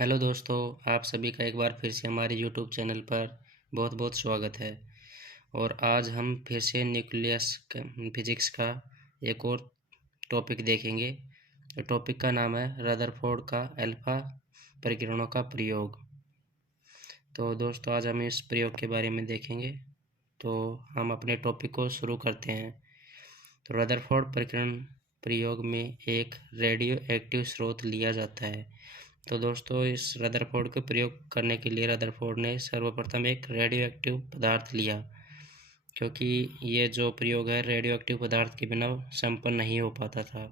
Hello दोस्तों, आप सभी का एक बार फिर से हमारे यूट्यूब चैनल पर बहुत बहुत स्वागत है। और आज हम फिर से न्यूक्लियस फिजिक्स का एक और टॉपिक देखेंगे। टॉपिक का नाम है रदरफोर्ड का अल्फा परिकिरणों का प्रयोग। तो दोस्तों, आज हम इस प्रयोग के बारे में देखेंगे। तो हम अपने टॉपिक को शुरू करते हैं। तो रदरफोर्ड परिकिरण प्रयोग में एक रेडियो एक्टिव स्रोत लिया जाता है। तो दोस्तों, इस रदरफोर्ड का प्रयोग करने के लिए रदरफोर्ड ने सर्वप्रथम एक रेडियो एक्टिव पदार्थ लिया, क्योंकि ये जो प्रयोग है रेडियो एक्टिव पदार्थ के बिना संपन्न नहीं हो पाता था।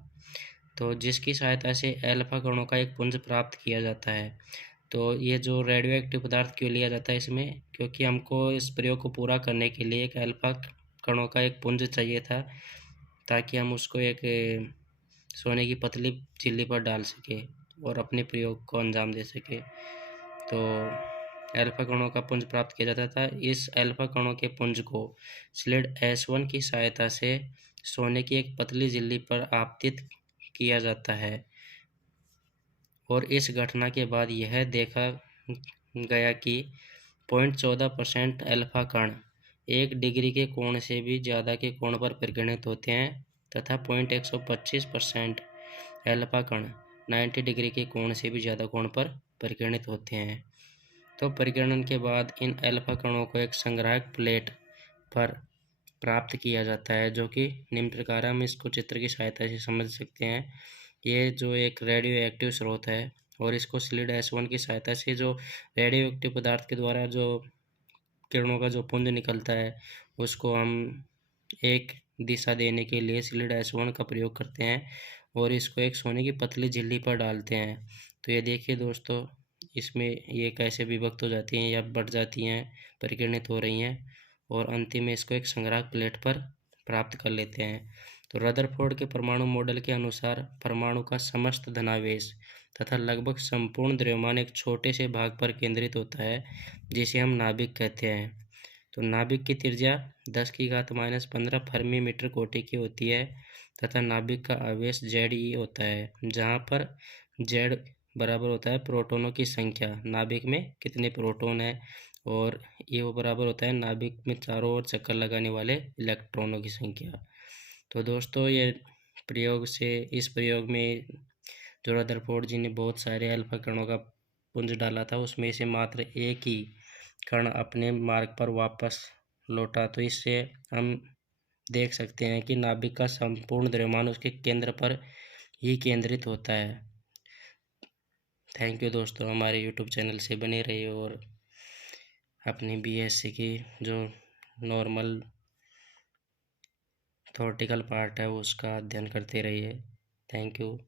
तो जिसकी सहायता से अल्फा कणों का एक पुंज प्राप्त किया जाता है। तो ये जो रेडियो एक्टिव पदार्थ क्यों लिया जाता है इसमें, क्योंकि हमको इस प्रयोग को पूरा करने के लिए एक अल्फा कणों का एक पुंज चाहिए था, ताकि हम उसको एक सोने की पतली झिल्ली पर डाल सके और अपने प्रयोग को अंजाम दे सके। तो अल्फा कणों का पुंज प्राप्त किया जाता था। इस अल्फा कणों के पुंज को स्लिड S1 की सहायता से सोने की एक पतली झिल्ली पर आपतित किया जाता है। और इस घटना के बाद यह देखा गया कि 0.14% अल्फा कण 1 डिग्री के कोण से भी ज़्यादा के कोण पर परिगणित होते हैं, तथा 0.125% अल्फा कण 90 डिग्री के कोण से भी ज़्यादा कोण पर परिगणित होते हैं। तो परिगणन के बाद इन अल्फा कणों को एक संग्राहक प्लेट पर प्राप्त किया जाता है, जो कि निम्न प्रकार हम इसको चित्र की सहायता से समझ सकते हैं। ये जो एक रेडियो एक्टिव स्रोत है और इसको स्लिड S1 की सहायता से जो रेडियो एक्टिव पदार्थ के द्वारा जो किरणों का जो पुंज निकलता है उसको हम एक दिशा देने के लिए स्लिड S1 का प्रयोग करते हैं और इसको एक सोने की पतली झिल्ली पर डालते हैं। तो ये देखिए दोस्तों, इसमें ये कैसे विभक्त हो जाती हैं या बढ़ जाती हैं, परिकिरणित हो रही हैं और अंतिम में इसको एक संग्राहक प्लेट पर प्राप्त कर लेते हैं। तो रदरफोर्ड के परमाणु मॉडल के अनुसार परमाणु का समस्त धनावेश तथा लगभग संपूर्ण द्रव्यमान एक छोटे से भाग पर केंद्रित होता है, जिसे हम नाभिक कहते हैं। तो नाभिक की त्रिज्या 10⁻⁻15 फर्मी मीटर कोटि की होती है तथा नाभिक का आवेश Ze होता है, जहाँ पर Z बराबर होता है प्रोटॉनों की संख्या, नाभिक में कितने प्रोटॉन है, और E बराबर होता है नाभिक में चारों ओर चक्कर लगाने वाले इलेक्ट्रॉनों की संख्या। तो दोस्तों, ये प्रयोग से इस प्रयोग में जो रदरफोर्ड जी ने बहुत सारे अल्फा कणों का पुंज डाला था, उसमें से मात्र एक ही कण अपने मार्ग पर वापस लौटा। तो इससे हम देख सकते हैं कि नाभिक का संपूर्ण द्रव्यमान उसके केंद्र पर ही केंद्रित होता है। थैंक यू दोस्तों, हमारे यूट्यूब चैनल से बने रहिए और अपनी BSc की जो नॉर्मल थ्योरेटिकल पार्ट है उसका अध्ययन करते रहिए। Thank you.